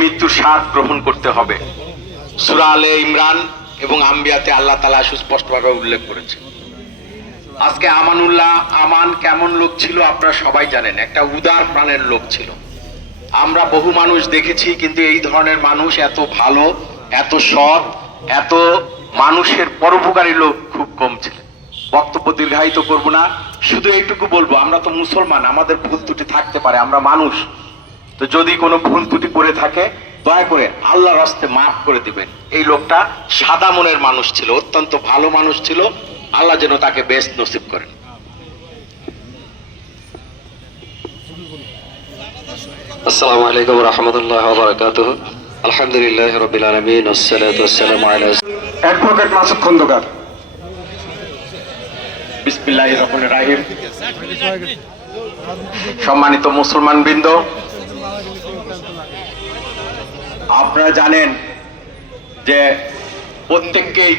মৃত্যুর স্বাদ গ্রহণ করতে হবে। সূরা আলে ইমরান এবং আম্বিয়াতে আল্লাহ তাআলা সুস্পষ্টভাবে উল্লেখ করেছে। আজকে আমানুল্লাহ আমান কেমন লোক ছিল আপনারা সবাই জানেন, একটা উদার প্রাণের লোক ছিল। আমরা বহু মানুষ দেখেছি, কিন্তু এই ধরনের মানুষ এত ভালো, এত সৎ, এত মানুষের পরোপকারী লোক খুব কম ছিলেন। বক্তব্য দীর্ঘায়িত করব না, শুধু এইটুকু বলবো, আমরা তো মুসলমান, আমাদের ভুল ত্রুটি থাকতে পারে, আমরা মানুষ। তো যদি কোনো ভুল ত্রুটি করে থাকে দয়া করে আল্লাহর রাস্তে মাফ করে দিবেন। এই লোকটা সাদা মনের মানুষ ছিল, অত্যন্ত ভালো মানুষ ছিল। আল্লাহ যেন তাকে বেস্ট নসিব করেন। আসসালামু আলাইকুম ওয়া রাহমাতুল্লাহি ওয়া বারাকাতুহু। আলহামদুলিল্লাহি রাব্বিল আলামিন ওয়াসসালাতু ওয়াসসালামু আলা অ্যাডভোকেট মাসুদ খন্দকার। বিসমিল্লাহির রহমানির রহিম। সম্মানিত মুসলমান বৃন্দ, আপনারা জানেন যে প্রত্যেককেই